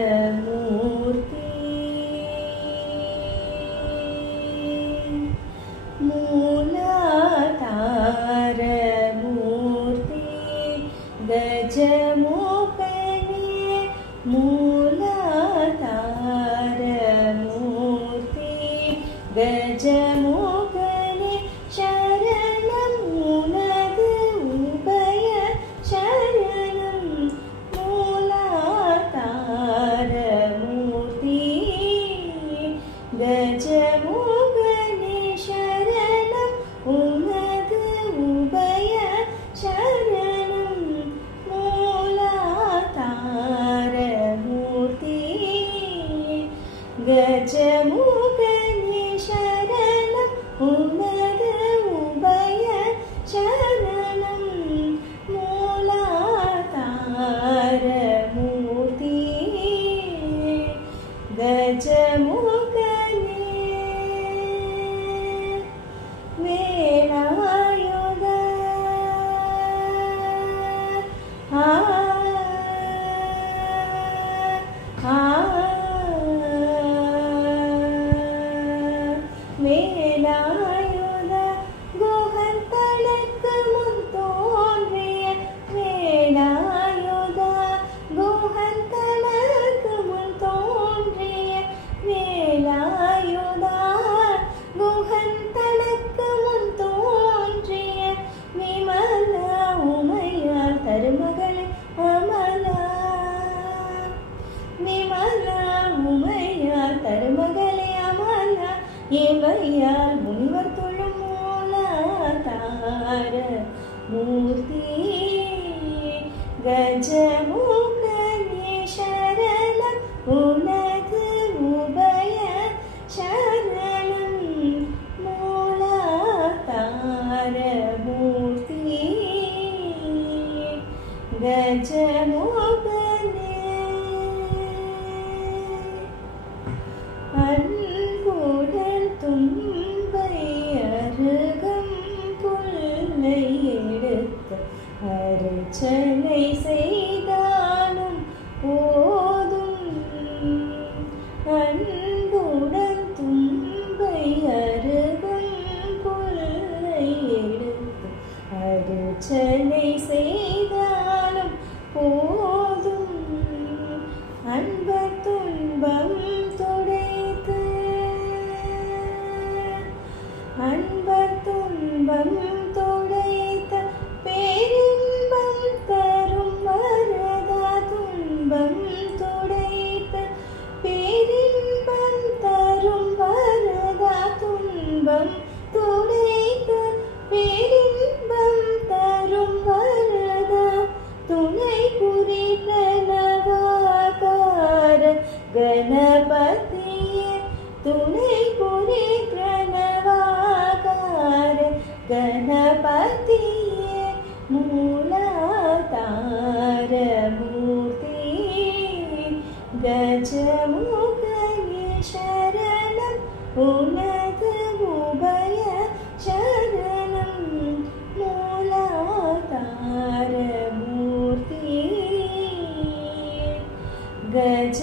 மூலாதாரமூர்த்தி மூலாதாரமூர்த்தி கஜமுகனே மூலாதாரமூர்த்தி கஜமுகனே சரணம் உனது உபய சரணம் மூலாதாரமூர்த்தி கஜமுகனே சரணம் உனது உபய சரணம் மூலாதாரமூர்த்தி கஜமுகனே சரணம் உனது உபய சரணம் மூலாதாரமூர்த்தி கஜமுகனே வேலாயுத வேலாயுத குகன் தனக்கு முன் தோன்றிய வேலாயுத குகன் தனக்கு முன் தோன்றிய வேலாயுத குகன் தனக்கு முன் தோன்றிய விமல உமையால் தருமகளே அமலா விமலா உமையால் தருமகளே அமலா ஏவையால் முனிவர் தொழும் மூலாதார மூர்த்தி கஜமுகனே சரணம் உனது உபய சரணம் மூலாதார மூர்த்தி கஜமுகனே அன்புடன் தும்பை அருகம் புல்லை எடுத்து அர்ச்சனை செய்தாலும் போதும் அன்புடன் தும்பை அருகம் புல்லை எடுத்து அர்ச்சனை செய்தாலும் போதும் அன்பர் துன்பம் துடைத்து அன்பர் துன்பம் துடைத்த பேரின்பம் தரும் வரதா துன்பம் துடைத்த பேரின்பம் தரும் வரதா துன்பம் துடைத்த பேரின்பம் தரும் வரதா துணை புரி பிரணவாகார கணபதியே துணை புரி பிரணவாகார கணபதியே மூலாதார மூர்த்தி கஜமுகனே சரணம் உனது உபய சரணம் மூலாதார மூர்த்தி கஜ